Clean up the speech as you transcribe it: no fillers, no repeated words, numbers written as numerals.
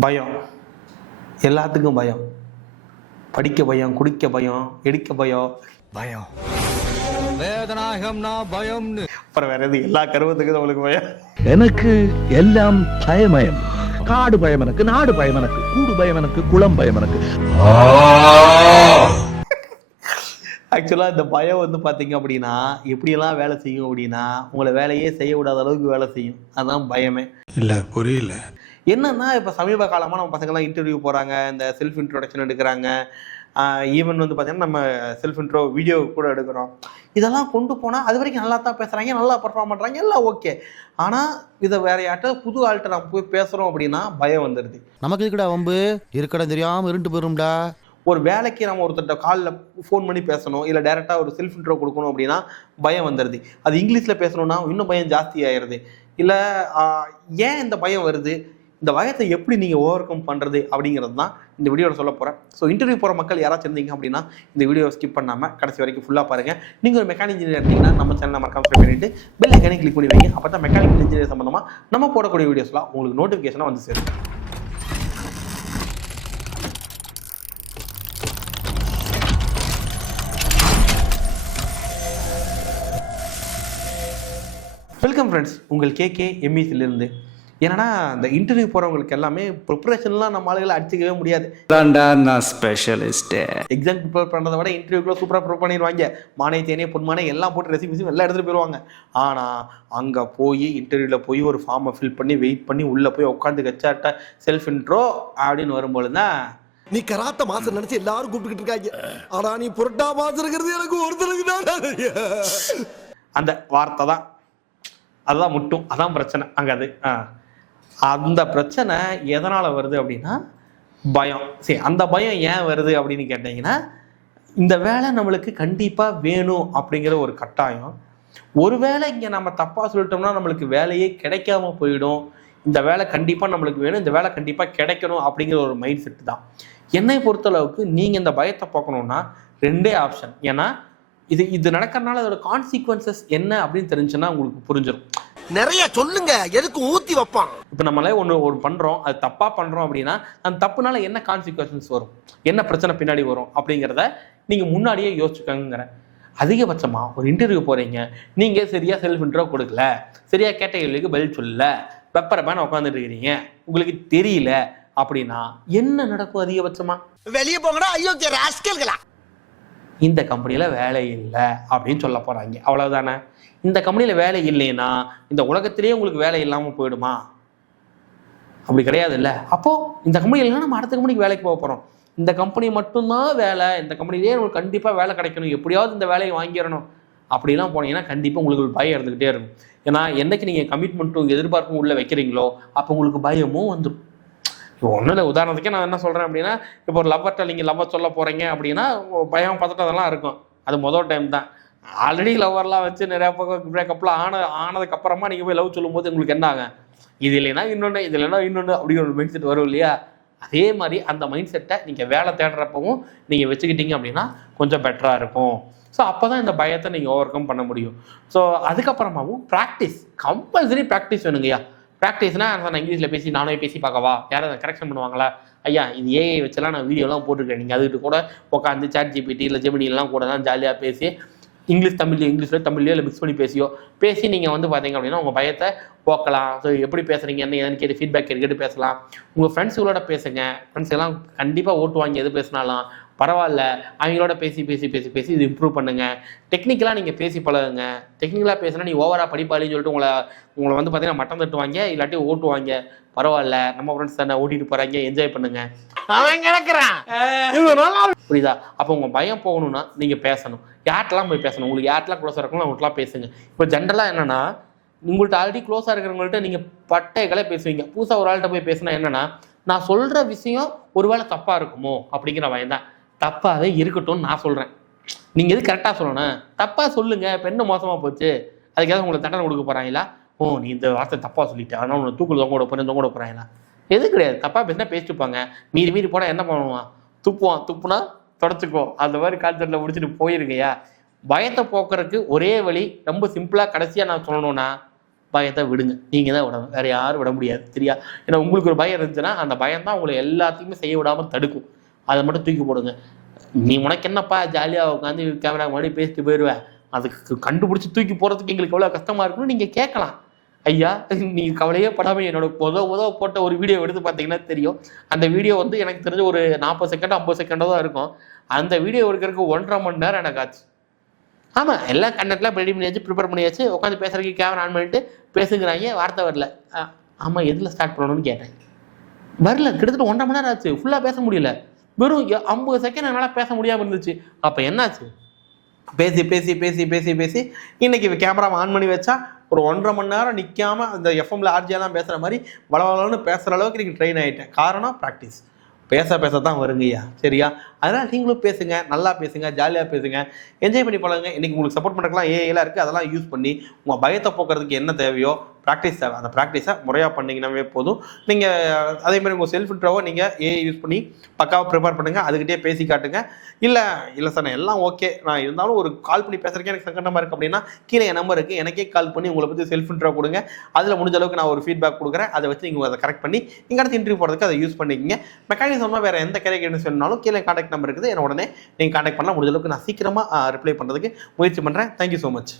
பயம். எல்லாத்துக்கும் பயம். படிக்க பயம், குடிக்க பயம், எடுக்க பயம். பயம் வேதநாயகம்னா பயம்னு. அப்புறம் வேற எது? எல்லா கருவத்துக்கும் நம்மளுக்கு பயம். எனக்கு எல்லாம் பயமயம். காடு பயம் எனக்கு, நாடு பயம் எனக்கு, கூடு பயம் எனக்கு, குளம் பயம் எனக்கு. ஆக்சுவலாக இந்த பயம் வந்து பார்த்தீங்க அப்படின்னா எப்படியெல்லாம் வேலை செய்யும் அப்படின்னா உங்களை வேலையே செய்ய விடாத அளவுக்கு வேலை செய்யும். அதுதான் பயமே. இல்லை, புரியல. என்னன்னா இப்போ சமீப காலமாக நம்ம பசங்கள்லாம் இன்டர்வியூ போகிறாங்க, இந்த செல்ஃப் இன்ட்ரோடக்ஷன் எடுக்கிறாங்க. ஈவன் வந்து பார்த்தீங்கன்னா நம்ம செல்ஃப் இன்ட்ரோ வீடியோ கூட எடுக்கிறோம். இதெல்லாம் கொண்டு போனால் அது வரைக்கும் நல்லா தான் பேசுகிறாங்க, நல்லா பர்ஃபார்ம் பண்ணுறாங்க, எல்லாம் ஓகே. ஆனால் இதை வேற யார்ட்ட புது ஆள்கிட்ட நம்ம போய் பேசுகிறோம் அப்படின்னா பயம் வந்துடுது. நமக்கு இருக்கடா வம்பு, இருக்கடா தெரியாமல் இருண்டு போயிரும்டா. ஒரு வேலைக்கு நம்ம ஒருத்தட்ட காலில் ஃபோன் பண்ணி பேசணும், இல்லை டேரெக்டாக ஒரு செல்ஃப் இன்ட்ரோ கொடுக்கணும் அப்படின்னா பயம் வந்துடுது. அது இங்கிலீஷில் பேசணும்னா இன்னும் பயம் ஜாஸ்தி ஆயிடுது. இல்லை ஏன் இந்த பயம் வருது, இந்த பயத்தை எப்படி நீங்கள் ஓவர் கம் பண்ணுறது அப்படிங்கிறது தான் இந்த வீடியோவில் சொல்ல போகிறேன். ஸோ இன்டர்வியூ போகிற மக்கள் யாராச்சும் இருந்தீங்க அப்படின்னா இந்த வீடியோவை ஸ்கிப் பண்ணாமல் கடைசி வரைக்கும் ஃபுல்லாக பாருங்கள். நீங்கள் ஒரு மெக்கானிக் இன்ஜினியர் இருந்தீங்கன்னா நம்ம சேனலை மறக்காம சப்ஸ்கிரைப் பண்ணிவிட்டு பெல் ஐக்கானை கிளிக் பண்ணி வைங்க. அப்போ தான் மெக்கானிக்கல் இன்ஜினியர் சம்மந்தமாக நம்ம போடக்கூடிய வீடியோஸ்லாம் உங்களுக்கு நோட்டிஃபிகேஷனாக வந்து சேரும். வெல்கம் ஃப்ரெண்ட்ஸ், உங்கள் கேகே எம்இசிலிருந்து. ஏன்னா இந்த இன்டர்வியூ போகிறவங்களுக்கு எல்லாமே ப்ரிப்பரேஷன்லாம் நம்ம ஆளுகளை அடிச்சிக்கவே முடியாது. நான் ஸ்பெஷலிஸ்ட். எக்ஸாம் ப்ரிப்பேர் பண்ணுறதை விட இன்டர்வியூக்குள்ள சூப்பராக ப்ரிப்பேர் பண்ணிடுவாங்க. மானை தேனே பொன்மானே எல்லாம் போட்டு ரெசிபிஸும் எல்லாம் எடுத்துகிட்டு போயிடுவாங்க. ஆனால் அங்கே போய் இன்டர்வியூவில் போய் ஒரு ஃபார்மை ஃபில் பண்ணி வெயிட் பண்ணி உள்ளே போய் உட்காந்து கச்சாட்ட செல்ஃப் இன்ட்ரோ அப்படின்னு வரும்பொழுது தான் நீ கராத்த மாசம் நினைச்சு எல்லாரும் கூப்பிட்டுக்கிட்டு இருக்காங்க. ஆனா நீ புரட்டா மாசம் இருக்கிறது எனக்கு ஒருத்தருக்கு தான் அந்த வார்த்தை தான், அதுதான் முட்டும், அதான் பிரச்சனை அங்கே. அது அந்த பிரச்சனை எதனால் வருது அப்படின்னா பயம். சரி, அந்த பயம் ஏன் வருது அப்படின்னு கேட்டிங்கன்னா இந்த வேலை நம்மளுக்கு கண்டிப்பாக வேணும் அப்படிங்கிற ஒரு கட்டாயம். ஒரு வேளை இங்கே நம்ம தப்பாக சொல்லிட்டோம்னா நம்மளுக்கு வேலையே கிடைக்காம போயிடும். இந்த வேலை கண்டிப்பாக நம்மளுக்கு வேணும், இந்த வேலை கண்டிப்பாக கிடைக்கணும் அப்படிங்கிற ஒரு மைண்ட் செட்டு தான். என்னை பொறுத்தளவுக்கு நீங்கள் இந்த பயத்தை போக்கணும்னா ரெண்டே ஆப்ஷன். ஏன்னா இது நடக்கிறதுனால அதோட கான்சிக்வன்சஸ் என்ன அப்படின்னு தெரிஞ்சுன்னா உங்களுக்கு புரிஞ்சிடும். நிறைய சொல்லுங்க, எதுக்கு ஊத்தி வைப்பான். இப்போ நம்மளே ஒன்று பண்ணுறோம், அது தப்பாக பண்ணுறோம் அப்படின்னா அந்த தப்புனால என்ன கான்சிக்வன்சஸ் வரும், என்ன பிரச்சனை பின்னாடி வரும் அப்படிங்கிறத நீங்கள் முன்னாடியே யோசிச்சுக்கோங்கிற. அதிகபட்சமாக ஒரு இன்டர்வியூ போகிறீங்க, நீங்கள் சரியாக செல்ஃப் இன்ட்ரோ கொடுக்கல, சரியாக கேட்ட கேள்விக்கு பதில் சொல்லல, பெப்பரை பேன உட்காந்துட்டு இருக்கிறீங்க, உங்களுக்கு தெரியல அப்படின்னா என்ன நடக்கும்? அதிகபட்சமாக வெளியே போங்கடா, ஐயோ ராஸ்கல்களா, இந்த கம்பெனியில் வேலை இல்லை அப்படின்னு சொல்ல போகிறாங்க. அவ்வளவுதானே. இந்த கம்பெனியில் வேலை இல்லைன்னா இந்த உலகத்திலேயே உங்களுக்கு வேலை இல்லாமல் போயிடுமா? அப்படி கிடையாது இல்லை. அப்போது இந்த கம்பெனி இல்லைன்னா நம்ம அடுத்த கம்பெனிக்கு வேலைக்கு போக போகிறோம். இந்த கம்பெனி மட்டும்தான் வேலை, இந்த கம்பெனிலேயே உங்களுக்கு கண்டிப்பாக வேலை கிடைக்கணும், எப்படியாவது இந்த வேலையை வாங்கிடணும் அப்படிலாம் போனீங்கன்னா கண்டிப்பாக உங்களுக்கு ஒரு பயம் இருந்துக்கிட்டே இருக்கும். ஏன்னா என்றைக்கு நீங்கள் கமிட்மெண்ட்டும் எதிர்பார்ப்பும் உள்ளே வைக்கிறீங்களோ அப்போ உங்களுக்கு பயமும் வந்துடும். இப்போ ஒன்றும் இல்லை, உதாரணத்துக்கே நான் என்ன சொல்கிறேன் அப்படின்னா, இப்போ ஒரு லவ்வர்கிட்ட நீங்கள் லவ்வர் சொல்ல போகிறீங்க அப்படின்னா பயம் பதட்டதெல்லாம் இருக்கும். அது முதல் டைம் தான். ஆல்ரெடி லவ்வர்லாம் வச்சு நிறையா பக்கம் பிரேக்கப்லாம் ஆனதுக்கப்புறமா நீங்கள் போய் லவ் சொல்லும்போது உங்களுக்கு என்ன ஆகும்? இது இல்லைன்னா இன்னொன்று, இது இல்லைன்னா இன்னொன்று அப்படிங்கிற ஒரு மைண்ட் செட் வரும் இல்லையா? அதே மாதிரி அந்த மைண்ட் செட்டை நீங்கள் வேலை தேடுறப்பவும் நீங்கள் வச்சுக்கிட்டீங்க அப்படின்னா கொஞ்சம் பெட்டராக இருக்கும். ஸோ அப்போ தான் இந்த பயத்தை நீங்கள் ஓவர் கம் பண்ண முடியும். ஸோ அதுக்கப்புறமாவும் ப்ராக்டிஸ், கம்பல்சரி ப்ராக்டிஸ் வேணுங்கய்யா. ப்ராக்டிஸ்னால் நான் இங்கிலீஷில் பேசி நானே பேசி பார்க்கவா, யாரும் அதை கரெக்ஷன் பண்ணுவாங்களா? ஐயா இது ஏஐ வச்செல்லாம் நான் வீடியோலாம் போட்டிருக்கேன், நீங்கள் அதுக்கிட்ட கூட உட்காந்து சாட் ஜிபிடி இல்லை ஜெமினிலாம் கூட தான் ஜாலியாக பேசி இங்கிலீஷில் தமிழ்லையோ இல்லை மிக்ஸ் பண்ணி பேசி நீங்கள் வந்து பார்த்தீங்க அப்படின்னா உங்கள் பயத்தை போக்கலாம். ஸோ எப்படி பேசுகிறீங்க என்ன ஏன்னு கேட்டு ஃபீட்பேக் கேட்டு பேசலாம். உங்கள் ஃப்ரெண்ட்ஸுகளோட பேசுங்க, ஃப்ரெண்ட்ஸ் எல்லாம் கண்டிப்பாக ஓட்டு வாங்கி எது பேசினாலும் பரவாயில்ல, அவங்களோட பேசி இது இம்ப்ரூவ் பண்ணுங்கள். டெக்னிக்கலாக நீங்கள் பேசி பழகுங்க. டெக்னிக்கலாக பேசினா நீ ஓவராக படிப்பாளின்னு சொல்லிட்டு உங்களை வந்து பார்த்தீங்கன்னா மட்டம் தட்டுவாங்க, இல்லாட்டி ஓட்டுவாங்க. பரவாயில்ல, நம்ம ஃப்ரெண்ட்ஸ் தானே ஓட்டிட்டு போகிறாங்க, என்ஜாய் பண்ணுங்க. அவன் கிடக்குறான், புரியுதா? அப்போ உங்கள் பயம் போகணும்னா நீங்கள் பேசணும். யார்ட்டெல்லாம் போய் பேசணும், உங்களுக்கு யார்ட்டெல்லாம் க்ளோஸாக இருக்கணும் அவங்கள்ட்டலாம் பேசுங்க. இப்போ ஜென்ரலாக என்னென்னா உங்கள்கிட்ட ஆல்ரெடி க்ளோஸாக இருக்கிறவங்கள்ட்ட நீங்கள் பட்டைகளே பேசுவீங்க. புதுசாக ஒரு ஆள்கிட்ட போய் பேசினா என்னென்னா, நான் சொல்கிற விஷயம் ஒருவேளை தப்பாக இருக்குமோ அப்படிங்கிற பயம் தான். தப்பாகவே இருக்கட்டும்னு நான் சொல்கிறேன், நீங்கள் எது கரெக்டாக சொல்லணும், தப்பாக சொல்லுங்கள். இப்போ என்ன மோசமாக போச்சு, அதுக்காக உங்களுக்கு தண்டனை கொடுக்க போகிறாங்களா? ஓ நீ இந்த வார்த்தை தப்பாக சொல்லிட்டேன் அதனால் உங்களை தூக்கு தொங்க போகிறாங்களா? எது கிடையாது. தப்பாக பேசினா பேசிட்டுப்பாங்க. மீறி போனால் என்ன பண்ணுவான்? துப்புனா தொடச்சிக்கோ. அந்த மாதிரி கான்செப்டில் முடிச்சுட்டு போயிருக்கையா. பயத்தை போக்குறதுக்கு ஒரே வழி ரொம்ப சிம்பிளாக கடைசியாக நான் சொல்லணும்னா பயத்தை விடுங்க. நீங்கள் தான் விடணும், வேறு யாரும் விட முடியாது. சரியா? ஏன்னா உங்களுக்கு ஒரு பயம் இருந்துச்சுன்னா அந்த பயம் தான் உங்களை எல்லாத்தையுமே செய்ய விடாமல் தடுக்கும். அதை மட்டும் தூக்கி போடுங்க. நீ உனக்கு என்னப்பா ஜாலியாக உட்காந்து கேமரா முன்னாடி பேசிட்டு போயிடுவேன், அதுக்கு கண்டுபிடிச்சி தூக்கி போகிறதுக்கு எங்களுக்கு எவ்வளோ கஷ்டமாக இருக்குன்னு நீங்கள் கேட்கலாம். ஐயா, நீங்கள் கவலையே படாமல் என்னோட உதவ போட்ட ஒரு வீடியோ எடுத்து பார்த்தீங்கன்னா தெரியும். அந்த வீடியோ வந்து எனக்கு தெரிஞ்ச ஒரு 40 செகண்டோ 50 செகண்டோ தான் இருக்கும். அந்த வீடியோ எடுக்கிறதுக்கு 1.5 மணி நேரம் எனக்கு ஆச்சு. ஆமாம், எல்லா கண்டென்ட்லாம் ரெடி பண்ணியாச்சு, ப்ரிப்பேர் பண்ணியாச்சு, உட்காந்து பேசுறதுக்கு கேமரா ஆன் பண்ணிட்டு பேசுங்கிறாங்க, வார்த்தை வரல. ஆமாம், எதில் ஸ்டார்ட் பண்ணணும்னு கேட்டேன், வரல. கிட்டத்தட்ட 1.5 மணி நேரம் ஆச்சு, ஃபுல்லாக பேச முடியல. வெறும் 50 செகண்ட் என்னால் பேச முடியாமல் இருந்துச்சு. அப்போ என்னாச்சு? பேசி பேசி பேசி பேசி பேசி இன்னைக்கு கேமரா ஆன் பண்ணி வச்சா ஒரு 1.5 மணி நேரம் நிற்காம அந்த எஃப்எம்ல ஆர்ஜியெல்லாம் பேசுகிற மாதிரி வளவளன்னு பேசுகிற அளவுக்கு நீங்கள் ட்ரெயின் ஆகிட்டேன். காரணம் ப்ராக்டிஸ். பேச பேச தான் வருங்கய்யா. சரியா? அதனால் நீங்களும் பேசுங்க, நல்லா பேசுங்க, ஜாலியாக பேசுங்க, என்ஜாய் பண்ணி பழகுங்க. இன்றைக்கி உங்களுக்கு சப்போர்ட் பண்ணுறதுலாம் ஏஐலாம் இருக்குது. அதெல்லாம் யூஸ் பண்ணி உங்கள் பயத்தை போக்குறதுக்கு என்ன தேவையோ ப்ராக்டிஸ் தேவை. அந்த ப்ராக்டிஸை முறையாக பண்ணிங்கன்னாவே போதும். நீங்கள் அதேமாதிரி உங்கள் செல்ஃப் இன்ட்ரோவை நீங்கள் ஏஐ யூஸ் பண்ணி பக்காவாக ப்ரிப்பேர் பண்ணுங்கள். அதுக்கிட்டே பேசி காட்டுங்க. இல்லை சார் நான் எல்லாம் ஓகே, நான் இருந்தாலும் ஒரு கால் பண்ணி பேசுறதுக்கே எனக்கு சங்கடமாக இருக்குது அப்படின்னா கீழே என் நம்பர் இருக்குது, எனக்கே கால் பண்ணி உங்களை பற்றி செல்ஃப் இன்ட்ரோ கொடுங்க. அதில் முடிஞ்ச அளவுக்கு நான் ஒரு ஃபீட்பேக் கொடுக்குறேன். அதை வச்சு நீங்கள் அதை கரெக்ட் பண்ணி நீங்கள் அடுத்து இன்டர்வியூ போகிறதுக்கு அதை யூஸ் பண்ணிக்கிங்க. மெக்கானிசமாக வேறு எந்த கேரக்டர் வேணுனாலும் கீழே கான்டாக்ட் நம்பர் இருக்குது, என்ன உடனே நீங்கள் கான்டாக்ட் பண்ணலாம். முடிஞ்ச அளவுக்கு நான் சீக்கிரமாக ரிப்ளை பண்ணுறதுக்கு முயற்சி பண்ணுறேன். Thank you so much.